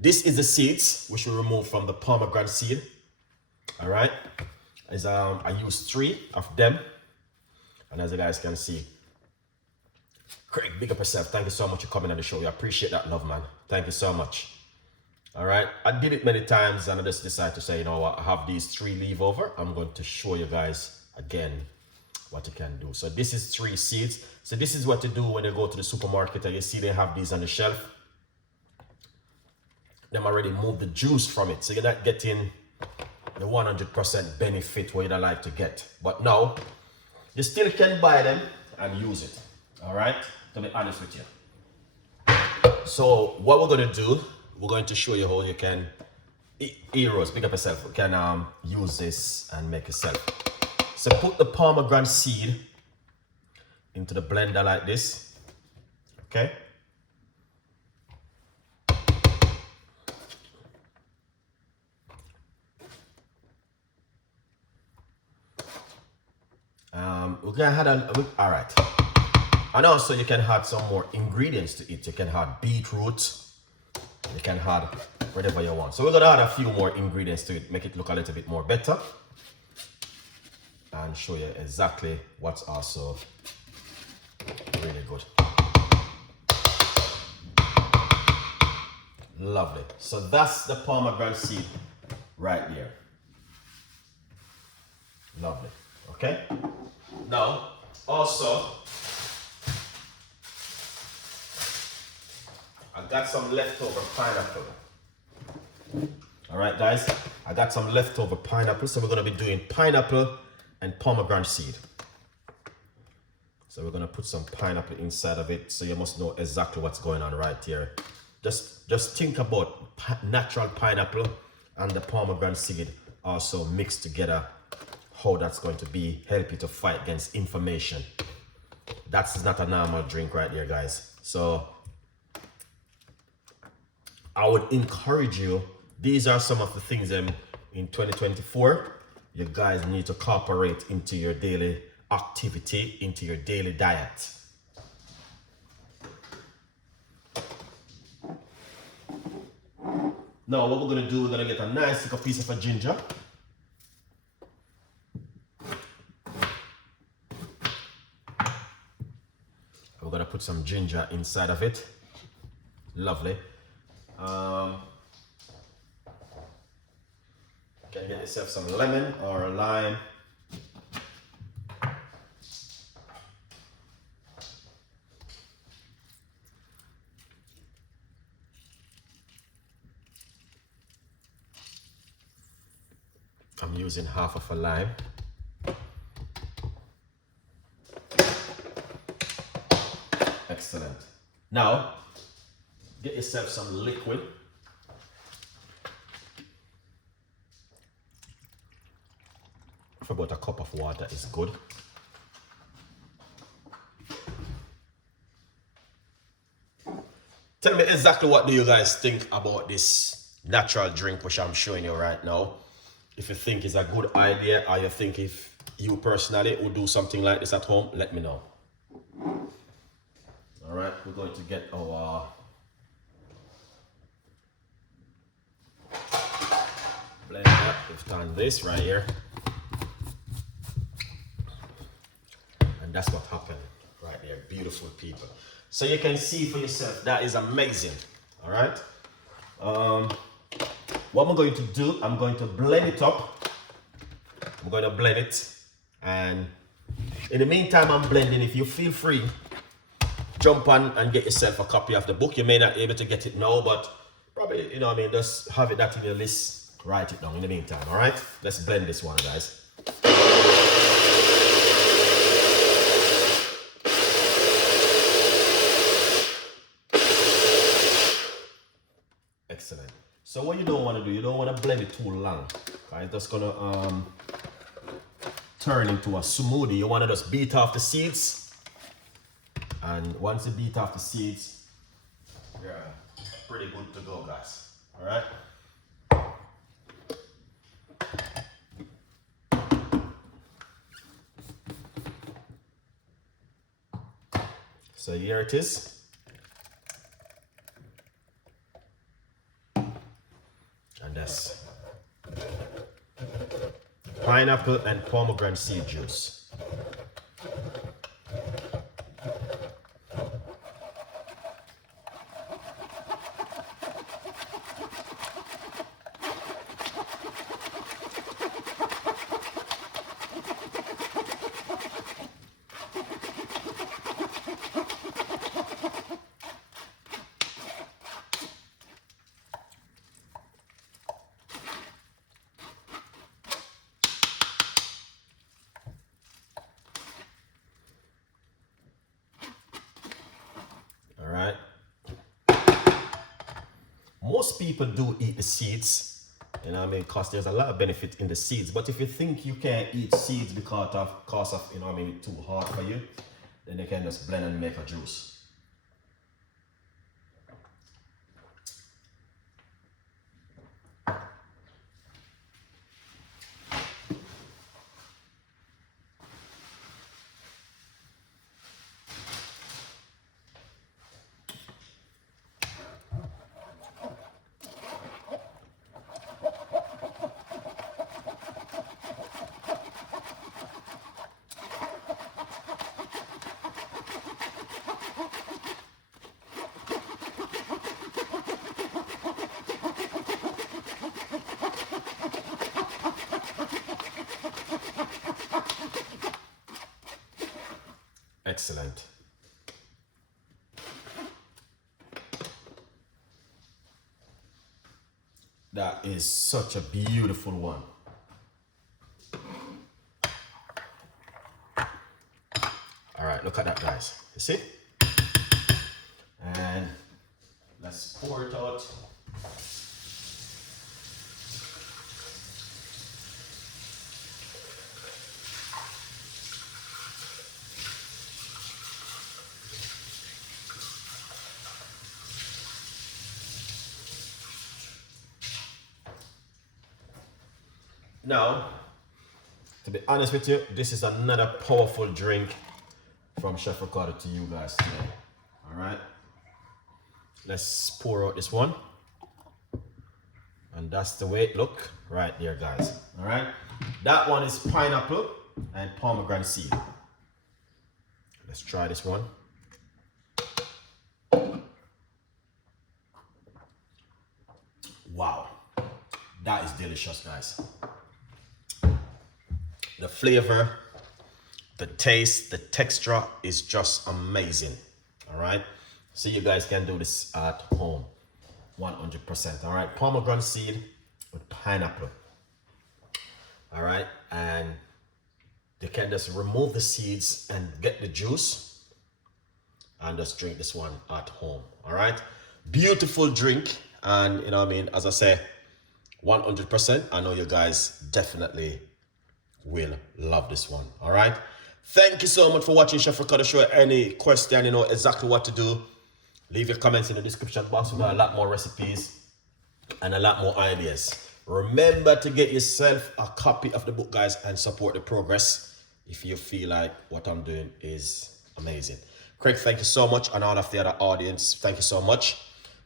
This is the seeds which we remove from the pomegranate seed. All right, I use 3 of them, and as you guys can see, Craig, big up yourself. Thank you so much for coming on the show. We appreciate that love, man. Thank you so much. All right, I did it many times, and I just decided to say, you know what, I have these 3 leave over. I'm going to show you guys again what you can do. So this is 3 seeds. So this is what you do when you go to the supermarket and you see they have these on the shelf. Them already moved the juice from it, so you're not getting the 100% benefit where you'd like to get. But now you still can buy them and use it. All right, to be honest with you. So what we're going to do, we're going to show you how you can, heroes, pick up yourself, you can use this and make yourself. So put the pomegranate seed into the blender like this, okay? We're gonna add all right. And also you can add some more ingredients to it. You can add beetroot, you can add whatever you want. So we're gonna add a few more ingredients to it, make it look a little bit more better, and show you exactly what's also really good. Lovely. So that's the pomegranate seed right there. Lovely. Okay. Now, also, I got some leftover pineapple. All right, guys, I got some leftover pineapple. So we're going to be doing pineapple and pomegranate seed. So we're going to put some pineapple inside of it. So you must know exactly what's going on right here. Just think about natural pineapple and the pomegranate seed also mixed together, how that's going to be help you to fight against inflammation. That's not a normal drink right here, guys. So I would encourage you, these are some of the things in 2024 you guys need to incorporate into your daily activity, into your daily diet. Now what we're going to do, we're going to get a nice little piece of a ginger. We're going to put some ginger inside of it. Lovely. You can get yourself some lemon or a lime. I'm using half of a lime. Excellent. Now, get yourself some liquid. For about a cup of water is good. Tell me exactly what do you guys think about this natural drink which I'm showing you right now. If you think it's a good idea, or you think if you personally would do something like this at home, let me know. All right, we're going to get our blender. We've done this right here. And that's what happened right there. Beautiful people. So you can see for yourself, that is amazing. All right. What I'm going to do, I'm going to blend it up. I'm going to blend it. And in the meantime, I'm blending. If you feel free, jump on and get yourself a copy of the book. You may not be able to get it now, but probably, you know what I mean, just have that in your list. Write it down in the meantime. All right. Let's blend this one, guys. Excellent. So what you don't want to do, you don't want to blend it too long. Right? That's gonna turn into a smoothie. You want to just beat off the seeds, and once you beat off the seeds, you're pretty good to go, guys. All right. So here it is. And that's pineapple and pomegranate seed juice. All right. Most people do eat the seeds, you know what I mean, because there's a lot of benefit in the seeds. But if you think you can't eat seeds because of you know what I mean, too hard for you, then you can just blend and make a juice. Excellent. That is such a beautiful one. All right, look at that, guys. You see? And let's pour it out. Now, to be honest with you, this is another powerful drink from Chef Ricardo to you guys today. All right, let's pour out this one. And that's the way it look right there, guys. All right, that one is pineapple and pomegranate seed. Let's try this one. Wow, that is delicious, guys. The flavor, the taste, the texture is just amazing. All right, so you guys can do this at home 100%. All right, pomegranate seed with pineapple. All right, and you can just remove the seeds and get the juice and just drink this one at home. All right, beautiful drink. And you know what I mean, as I say, 100%. I know you guys definitely will love this one. All right, thank you so much for watching Chef Ricardo Show. Any question, you know exactly what to do. Leave your comments in the description box. We got a lot more recipes and a lot more ideas. Remember to get yourself a copy of the book, guys, and support the progress if you feel like what I'm doing is amazing. Craig, thank you so much, and all of the other audience, thank you so much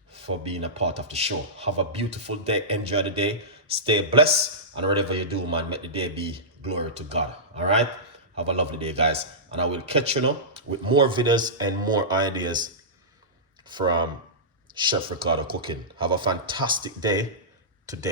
for being a part of the show. Have a beautiful day. Enjoy the day. Stay blessed, and whatever you do, man, make the day be glory to God. All right, have a lovely day, guys, and I will catch you with more videos and more ideas from Chef Ricardo Cooking. Have a fantastic day today.